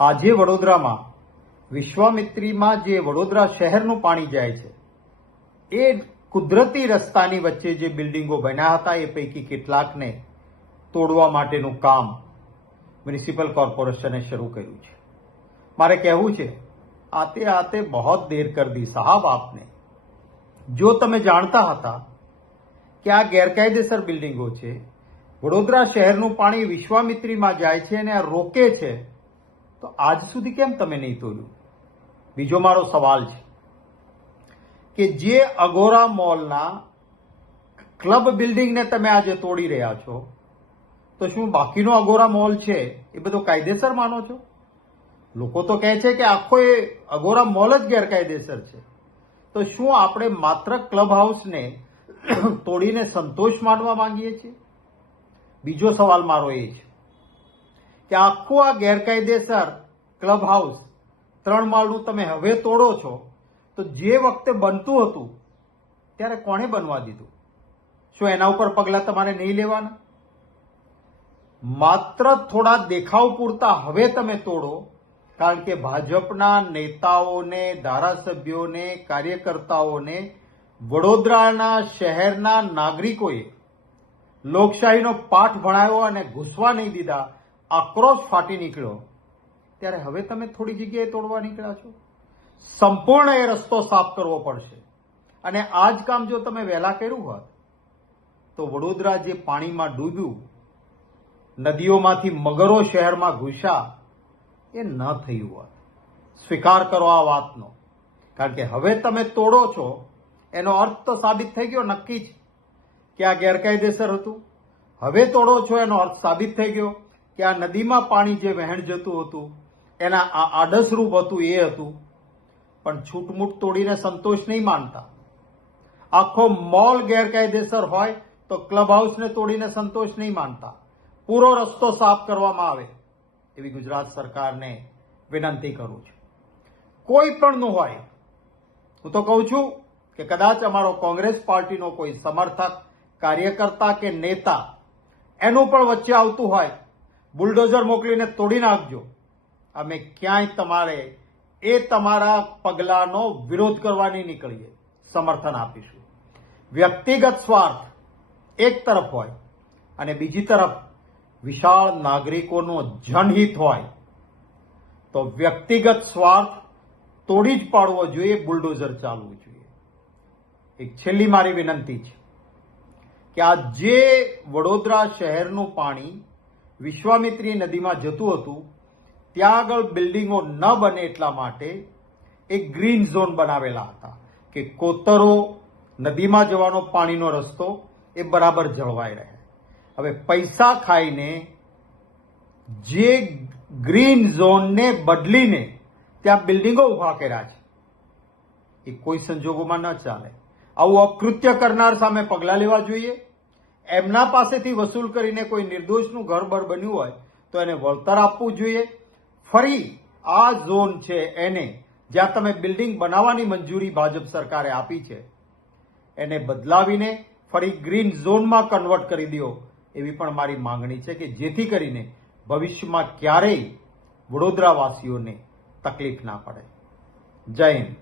આજે વડોદરામાં વિશ્વામિત્રીમાં જે વડોદરા શહેરનું પાણી જાય છે એ કુદરતી રસ્તાની વચ્ચે જે બિલ્ડિંગો બન્યા હતા એ પૈકી કેટલાકને તોડવા માટેનું કામ મ્યુનિસિપલ કોર્પોરેશને શરૂ કર્યું છે. મારે કહેવું છે, આતે બહોત દેર કર દી સાહબ આપને. જો તમે જાણતા હતા કે આ ગેરકાયદેસર બિલ્ડિંગો છે, વડોદરા શહેરનું પાણી વિશ્વામિત્રીમાં જાય છે અને આ રોકે છે, તો આજ સુધી કેમ તમે નહીં તોડ્યું? બીજો મારો સવાલ છે કે જે અગોરા મોલના ક્લબ બિલ્ડિંગને તમે આજે તોડી રહ્યા છો, તો શું બાકીનો અગોરા મોલ છે એ બધો કાયદેસર માનો છો? લોકો તો કહે છે કે આખો એ અગોરા મોલ જ ગેરકાયદેસર છે. તો શું આપણે માત્ર ક્લબ હાઉસને તોડીને સંતોષ માનવા માંગીએ છીએ? બીજો સવાલ મારો એ છે કે આખું આ ગેરકાયદેસર ક્લબ હાઉસ 3 માળનું તમે હવે તોડો છો, તો જે વખતે બનતું હતું ત્યારે કોણે બનવા દીધું? શું એના ઉપર પગલાં તમારે નહીં લેવાના? માત્ર થોડા દેખાવ પૂરતા હવે તમે તોડો, કારણ કે ભાજપના નેતાઓને, ધારાસભ્યોને, કાર્યકર્તાઓને વડોદરાના શહેરના નાગરિકોએ લોકશાહીનો પાઠ ભણાવ્યો અને ઘૂસવા નહીં દીધા, આક્રોશ ફાટી નીકળ્યો, ત્યારે હવે તમે થોડી જગ્યાએ તોડવા નીકળ્યા છો. સંપૂર્ણ એ રસ્તો સાફ કરવો પડશે. અને આ જ કામ જો તમે વહેલા કર્યું હોત તો વડોદરા જે પાણીમાં ડૂબ્યું, નદીઓમાંથી મગરો શહેરમાં ઘૂસ્યા, એ ન થયું હોત. સ્વીકાર કરો આ વાતનો, કારણ કે હવે તમે તોડો છો એનો અર્થ તો સાબિત થઈ ગયો, નક્કી જ કે આ ગેરકાયદેસર હતું. હવે તોડો છો એનો અર્થ સાબિત થઈ ગયો કે આ નદીમાં પાણી જે વહેણ જતું હતું એના આ આડસરૂપ હતું એ હતું. પણ છૂટમૂટ તોડીને સંતોષ નહીં માનતા. આખો મોલ ગેરકાયદેસર હોય તો ક્લબ હાઉસને તોડીને સંતોષ નહીં માનતા. પૂરો રસ્તો સાફ કરવામાં આવે એવી ગુજરાત સરકારને વિનંતી કરું છું. કોઈ પણનું હોય, હું તો કહું છું કે કદાચ અમારો કોંગ્રેસ પાર્ટીનો કોઈ સમર્થક, કાર્યકર્તા કે નેતા એનું પણ વચ્ચે આવતું હોય, બુલડોઝર મોકલીને તોડી નાખજો. અમે ક્યાંય તમારા પગલાંનો વિરોધ કરવા નહીં નીકળીએ, સમર્થન આપીશું. વ્યક્તિગત સ્વાર્થ એક તરફ હોય અને બીજી તરફ વિશાળ નાગરિકોનો જનહિત હોય, તો વ્યક્તિગત સ્વાર્થ તોડી જ પાડવો જોઈએ, બુલડોઝર ચાલવું જોઈએ. એક છેલ્લી મારી વિનંતી છે કે આ જે વડોદરા શહેરનું પાણી વિશ્વામિત્રી નદીમાં જતું હતું, ત્યાં આગળ બિલ્ડિંગો ન બને એટલા માટે એક ગ્રીન ઝોન બનાવેલા હતા કે કોતરો, નદીમાં જવાનો પાણીનો રસ્તો એ બરાબર જળવાઈ રહે. હવે પૈસા ખાઈને જે ગ્રીન ઝોનને બદલીને ત્યાં બિલ્ડિંગો ઉભા કર્યા છે, એ કોઈ સંજોગોમાં ન ચાલે. આવું અકૃત્ય કરનાર સામે પગલાં લેવા જોઈએ. એમના પાસેથી વસૂલ કરીને કોઈ નિર્દોષનું ઘર બર બન્યું હોય તો એને વળતર આપવું જોઈએ. ફરી આ ઝોન છે એને, જ્યાં તમે બિલ્ડિંગ બનાવવાની મંજૂરી ભાજપ સરકારે આપી છે, એને બદલાવીને ફરી ગ્રીન ઝોનમાં કન્વર્ટ કરી દો, એવી પણ મારી માંગણી છે કે જેથી કરીને ભવિષ્યમાં ક્યારેય વડોદરાવાસીઓને તકલીફ ના પડે. જય હિન્દ.